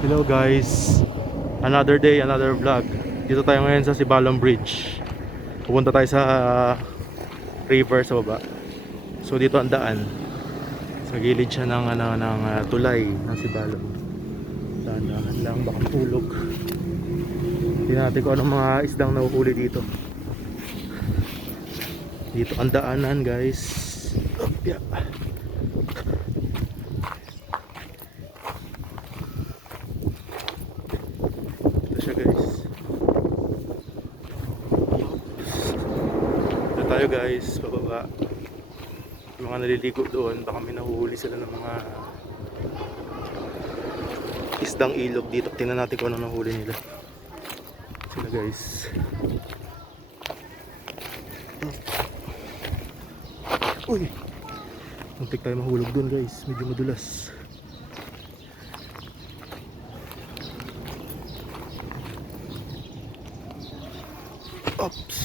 Hello guys, another day, another vlog. Dito tayo ngayon sa Sibalom Bridge. Pupunta tayo sa river sa baba. So dito ang daan. Sa gilid siya ng tulay ng Sibalom. Dahan-dahan lang, baka mahulog. Tingnan natin kung anong mga isdang nahuhuli dito. Dito ang daanan guys. Yeah. Ito siya guys. Ito tayo guys, pababa. Yung mga naliligo doon, baka may nahuhuli sila ng mga isdang ilog dito. Tingnan natin kung ano nahuli nila. Sila guys. Uy! Muntik tayo mahulog doon guys, medyo madulas. Oops!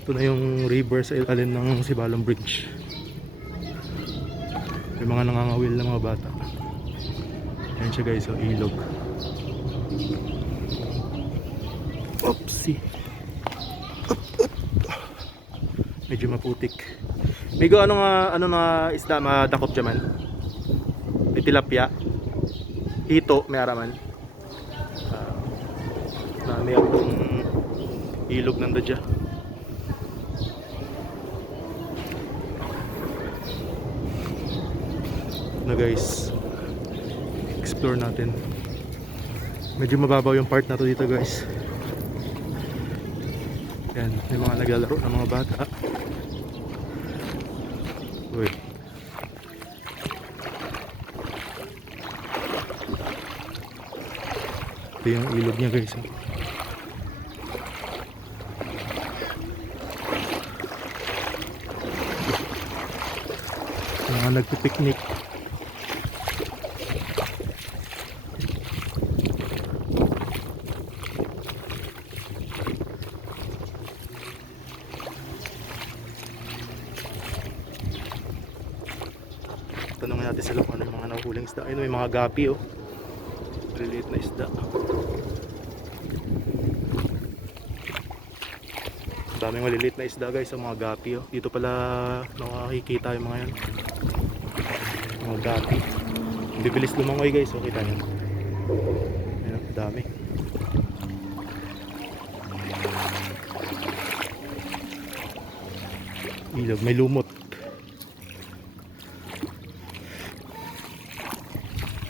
Ito na yung river sa ilalim ng Sibalom Bridge. May mga nangangawil na mga bata. Ayan siya guys, ilog. Oopsie. Medyo maputik. Migo, ano nga isda madakop dyan man? May tilapia. Hito, may araman. May akong ilog ng dadya. Na guys, explore natin. Medyo mababaw yung part na to dito guys. Yan, may mga naglalaro ng mga bata. Uy. Ito yung ilog niya guys. Mga nagpipiknik. Tanungin natin sila kung ano yung mga nahuhuling isda. Ayun, may mga gapi oh. Maliliit na isda. Daming maliliit na isda guys, mga gapi oh. Dito pala nakakikita yung mga yan. Mga gapi. Bibilis lumangoy guys, oh, kita nyo. Ayun, dami. Ilog, may lumot.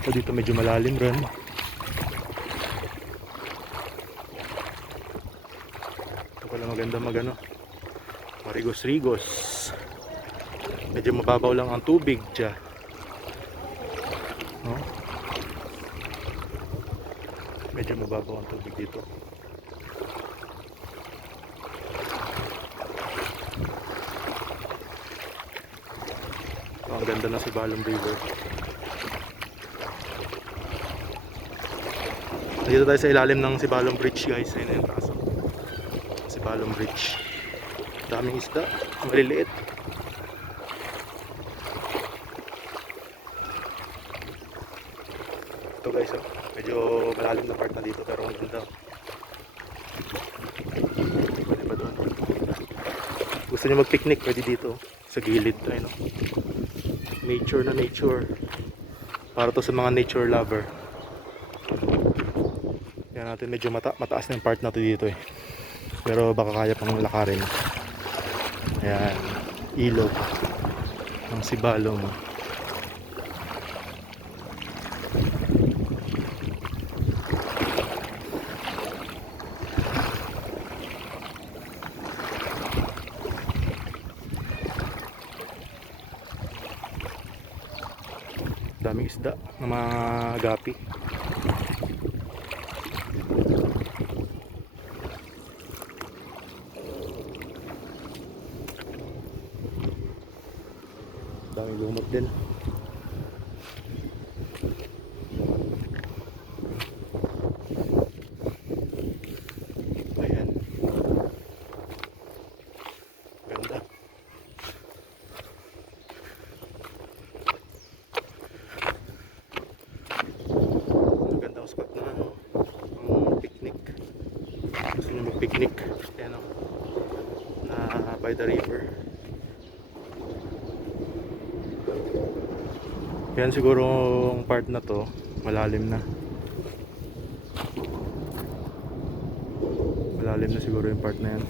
So dito medyo malalim rin. Ito pala maganda magano. Marigos-rigos. Medyo mababaw lang ang tubig dyan. No? Medyo mababaw ang tubig dito. So, ang ganda na Sibalom River. Dito tayo sa ilalim ng Sibalom Bridge guys. Ayun yung taas. Sibalom Bridge. Daming isda. Maliliit. Ito guys oh. Medyo malalim na part na dito pero ang ganda. Pwede pa doon. Gusto nyo mag-picnic pwede dito. Sa gilid. Ayun oh. Nature na nature. Para to sa mga nature lover. Yan natin medyo mataas na yung part na to dito eh. Pero baka kaya pang lakarin. Ayan, ilog ng Sibalom. Daming isda ng mga gapi. Daming lumot din. Ayan. gusto nyo mag-picnic, ayan o, na by the river. Yan siguro ang part na to malalim na. Malalim na siguro yung part na yan.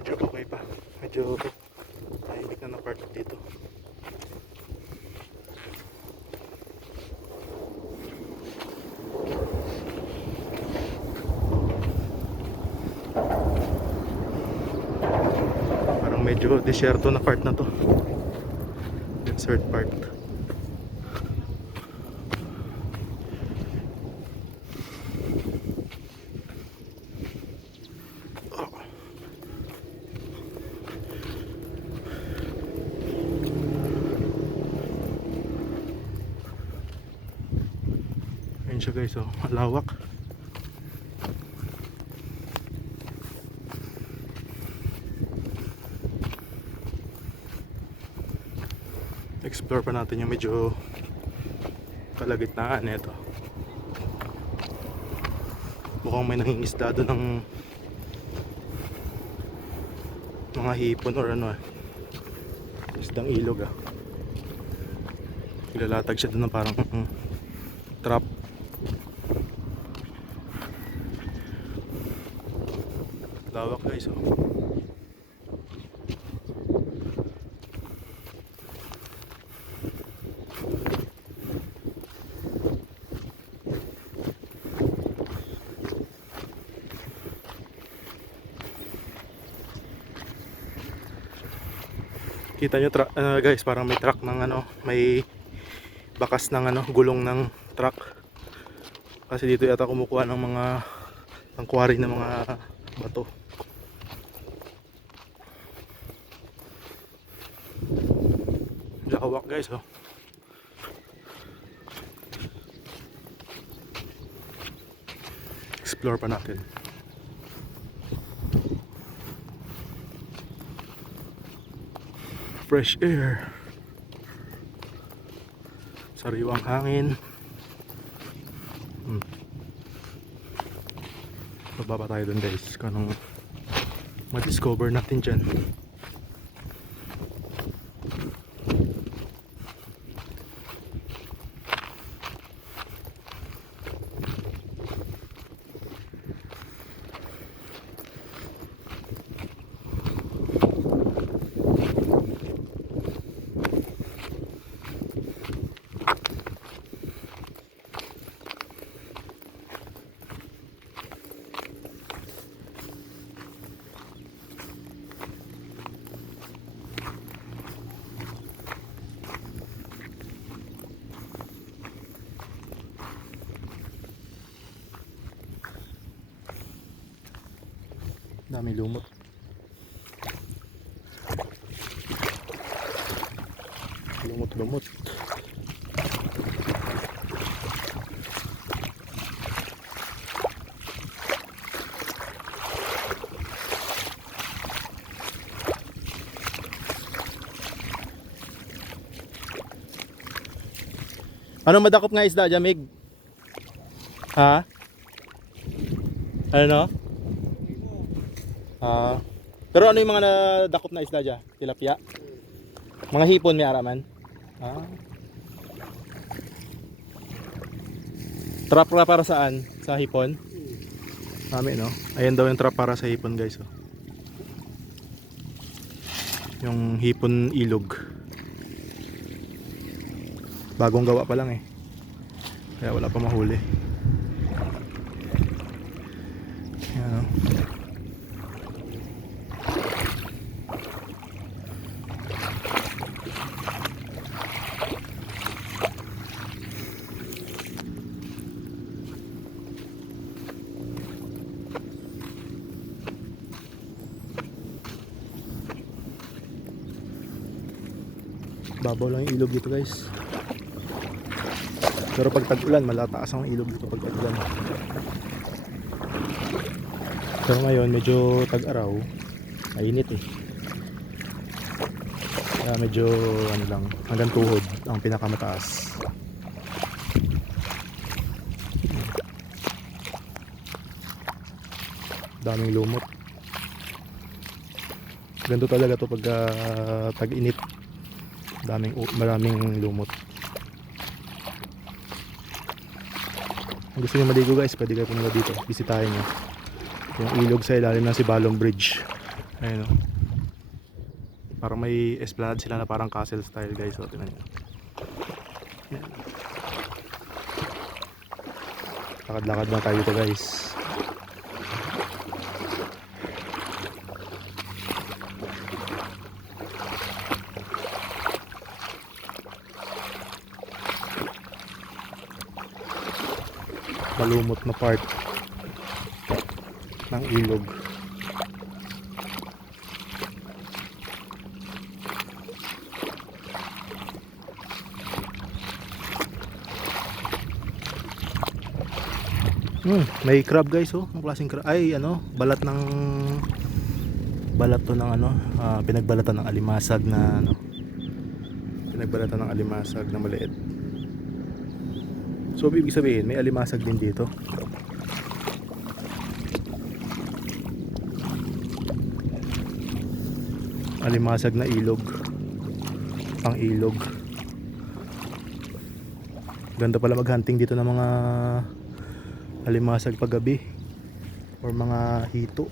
Medyo okay pa. Medyo tahimik na na part dito. Parang medyo desierto na part na to. Desert part. Ayun siya guys, oh, malawak. Explore pa natin yung medyo kalagitnaan nito. Mukhang may nangingisda doon ng mga hipon or ano, isdang ilog ah. Ilalatag siya doon ng parang trap. Lawak guys, oh. Kita nyo guys, parang may truck ng ano, may bakas ng ano, gulong ng truck. Kasi dito yata kumukuha ng mga quarry ng mga bato. Lawak guys, oh. Explore pa natin. Fresh air, sariwang hangin. Bababa tayo dun guys kung anong ma-discover natin dyan. Dami lumot. Lumot. Ano madakop nga isda, Jamig? Ha? Ano? Pero ano yung mga nadakop na isda dyan? Tilapia? Mga hipon may araman? Trap para saan? Sa hipon? Dami no? Ayan daw yung trap para sa hipon guys, oh. Yung hipon ilog. Bagong gawa pa lang eh. Kaya wala pa mahuli. Ayan, oh. Babaw lang yung ilog dito guys. Pero pag tag-ulan, malataas ang ilog dito pag tag-ulan. Pero ngayon, medyo tag-araw. Mainit eh. Kaya medyo ano lang, hanggang tuhod ang pinakamataas. Daming lumot. Ganito talaga to pag tag-init. Maraming lumot. Kung gusto niyo maligo guys, pwede kayo pumunta dito. Bisitahin niyo yung ilog sa ilalim ng Sibalom Bridge. Ayun o. Parang may esplanade sila na parang castle style guys. So, tingnan niyo. Yan. Lakad-lakad na tayo dito guys. Malumot na part ng ilog. May crab guys oh. Ang klaseng crab. Ay ano, balat to ng ano, pinagbalatan ng alimasag na ano. Pinagbalatan ng alimasag na maliit. So ibig sabihin may alimasag din dito. Alimasag na ilog. Pang ilog. Ganda pala maghunting dito ng mga alimasag paggabi or mga hito.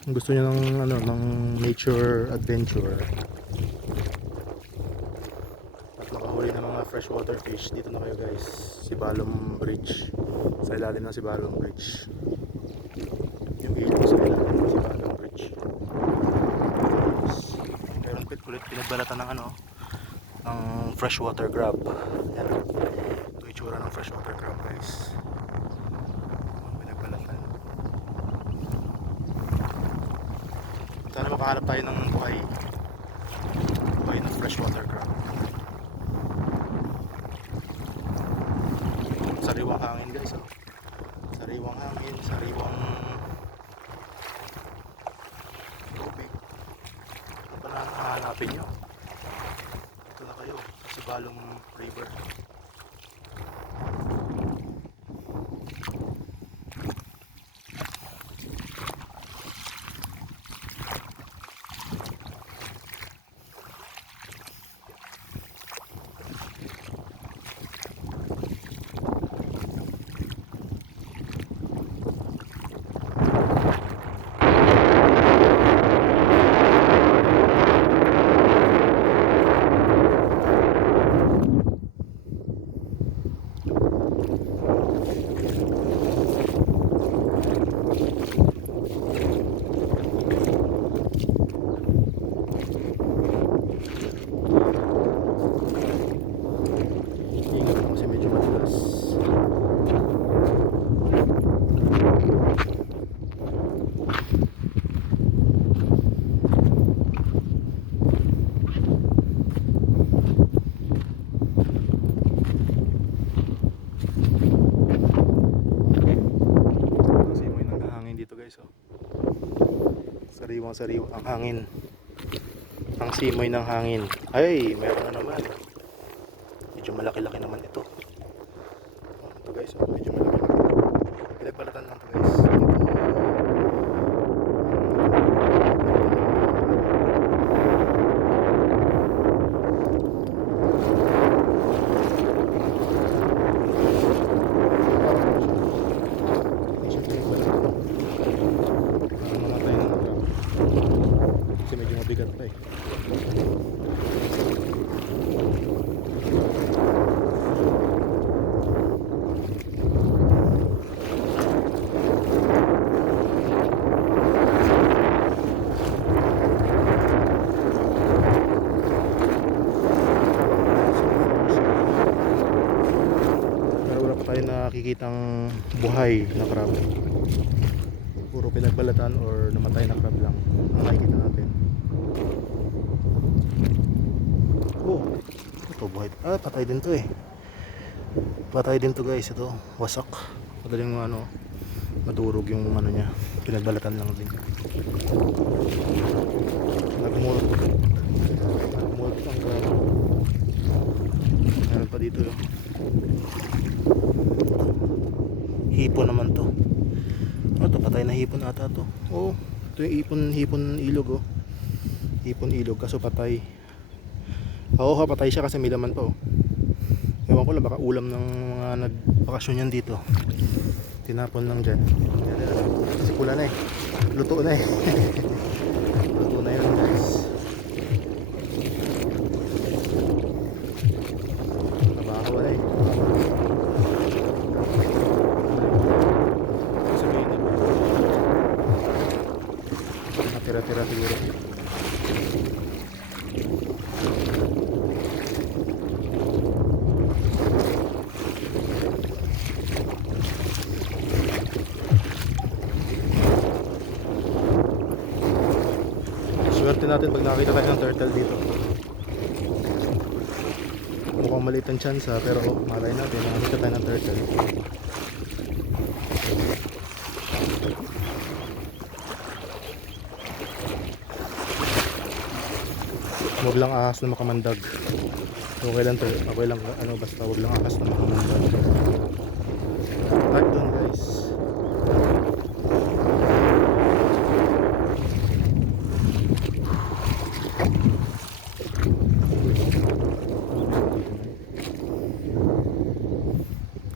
Kung gusto niyo ng ano, ng nature adventure at makahuli ng mga freshwater fish, dito na kayo guys. Sibalom Bridge. Sa ilalim ng Sibalom Bridge. Yung ilog sa ilalim ng Sibalom Bridge. Meron ulit pinagbalatan ng ano, ng freshwater crab. Yan. Ito itsura ng freshwater crab guys. Pinagbalatan. Sana makahanap tayo ng buhay ng freshwater crab. Sariwang hangin guys oh. Sariwang hangin, sariwang tubig. Ano ba na hahanapin nyo? Ito na kayo sa Sibalom River. Sariwang ang hangin, ang simoy ng hangin. Ay, meron na naman, medyo malaki-laki naman ito. Ito guys, medyo malaki-laki. Pinagbalatan lang ito guys. Kasi medyo mabigat pa eh. tayo nakikitang buhay na crab. Puro pinagbalatan or namatay na crab lang ang nakikita natin. Oh, ito buhay. Patay din to eh. Patay din to guys. Ito, wasak. Madaling madurog yung niya. Pinagbalatan lang din. Nagmulot ang crab. Meron pa dito yun. Hipon naman to. Ito patay na hipon ata to. Oh, ito yung hipon ilog oh. Hipon ilog kaso patay. Oo, patay siya kasi may laman pa oh. Ewan ko lang baka ulam ng mga nagbakasyon yan dito. Tinapon lang dyan. Sikula na eh. Luto na eh. Luto na yun guys. Nabaho na eh. Tira-tira siguro. Swerte natin pag nakita tayo ng turtle dito. Mukhang maliit ang chance pero malay natin nakita tayo ng turtle. Huwag lang ahas na makamandag. Okay lang basta huwag lang ahas na makamandag. Right doon guys.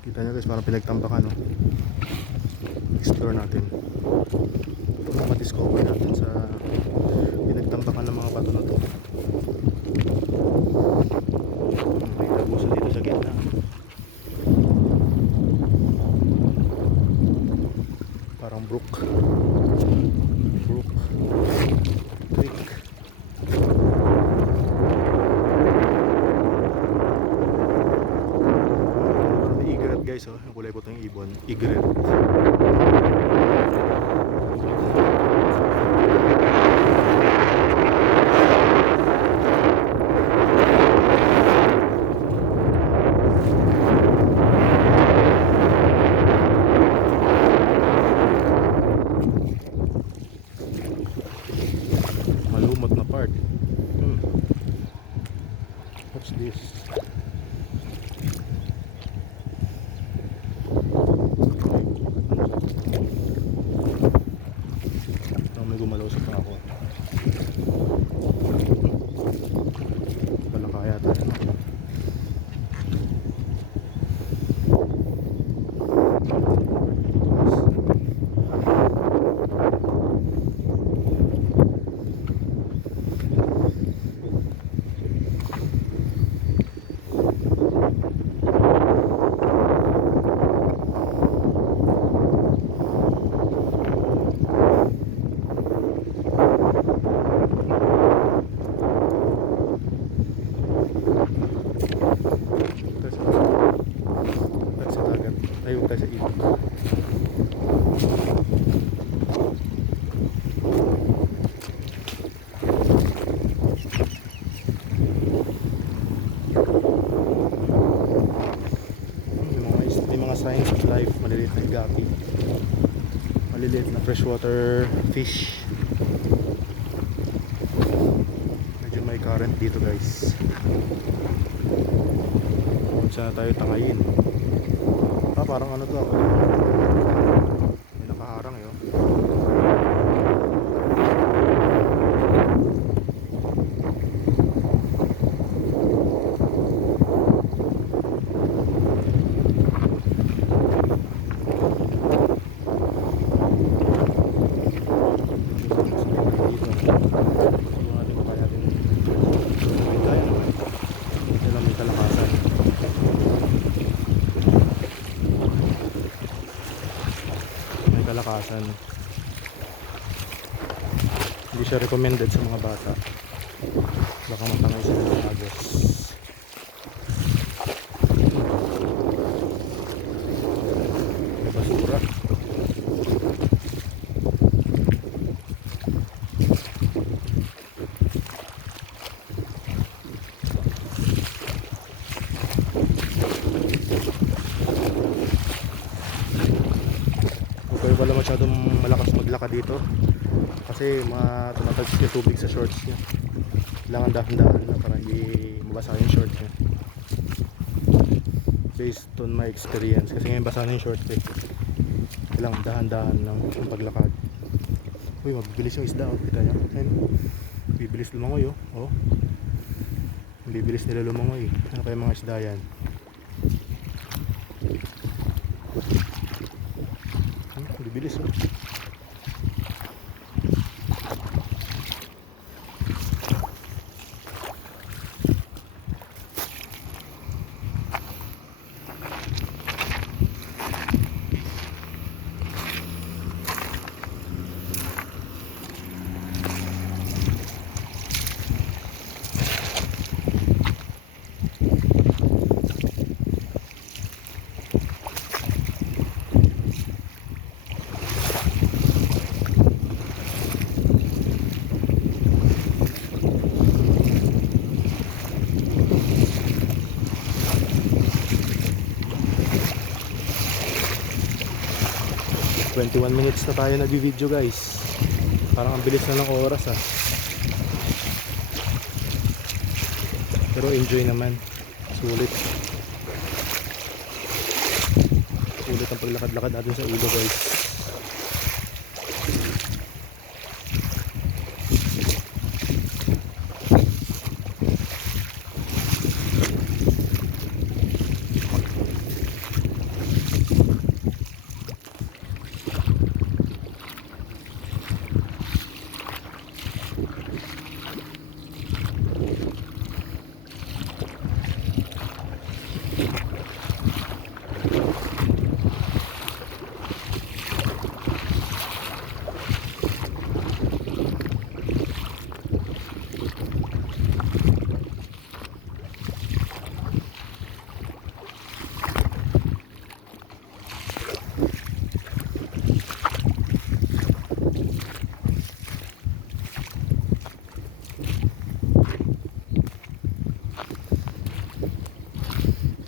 Kita nyo guys, parang pinagtambakan no? Explore natin. Ito mga ma-discover natin sa pinagtambakan ng mga bato na to. May lagusan dito sa gitna. Parang brook creek. May igret guys oh. Yung kulay po itong ibon. Igret. Malumot na part. What's this? May gumalaw sa pa ako. Wala kaya tayo. Tayo tayo sa ilog. May mga signs of life. Maliliit na higapi, maliliit na freshwater fish. Medyo may current dito guys. Kung saan tayo tangayin. Parang ano to, may nakaharang yun. Kalakasan. Hindi siya recommended sa mga bata. Baka matangay sila ng agos. masyadong malakas maglakad dito kasi tumatalsik yung tubig sa shorts niya. Kailangan dahan-dahan na para hindi mabasa yung shorts niya. Based on my experience, kasi ngayon basa na yung shorts eh. Kailangan dahan-dahan lang yung paglakad. Uy, mabibilis yung isda, oh. Kita nyo? Ayun, bibilis lumangoy, oh. Oh. Bibilis nila lumangoy. Ano kaya mga isda yan? Bibilis, oh. 21 minutes na tayo nag-video guys. Parang ang bilis na ng oras ah. Pero enjoy naman. Sulit. Sulit ang paglakad-lakad natin sa ilog guys.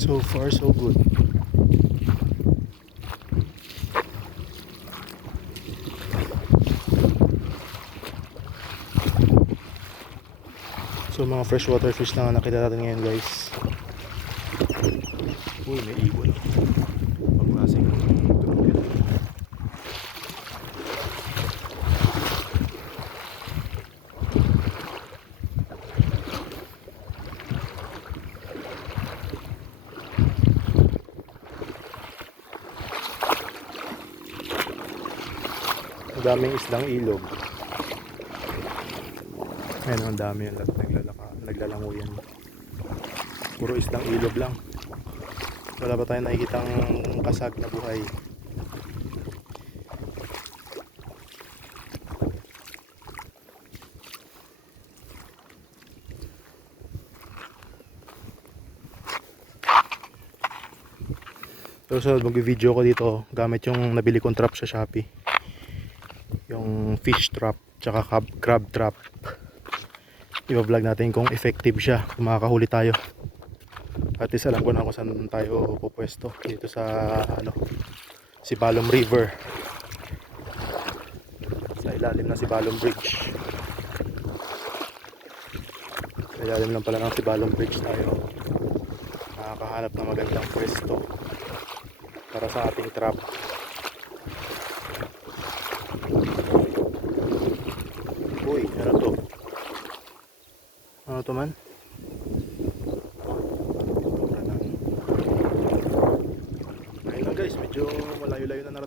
So far so good. So mga freshwater fish na nakita natin ngayon guys. Uy, may ibon. Pagmasing tunog yan. Daming isdang ilog. Ayun, ang dami yung naglalanguyan. Puro isdang ilog lang. Wala pa tayong nakikitang kasag na buhay. So mag-video ko dito gamit yung nabili kong trap sa Shopee. Yung fish trap tsaka crab trap. I-vlog natin kung effective siya, kung makakahuli tayo. At least alam ko na kung saan tayo pupwesto dito sa Sibalom River, sa ilalim ng Sibalom Bridge. Sa ilalim lang pala ng Sibalom Bridge tayo makakahanap ng magandang pwesto para sa ating trap. Uy, ano to? Ano to man? Ayun lang guys, medyo malayo-layo na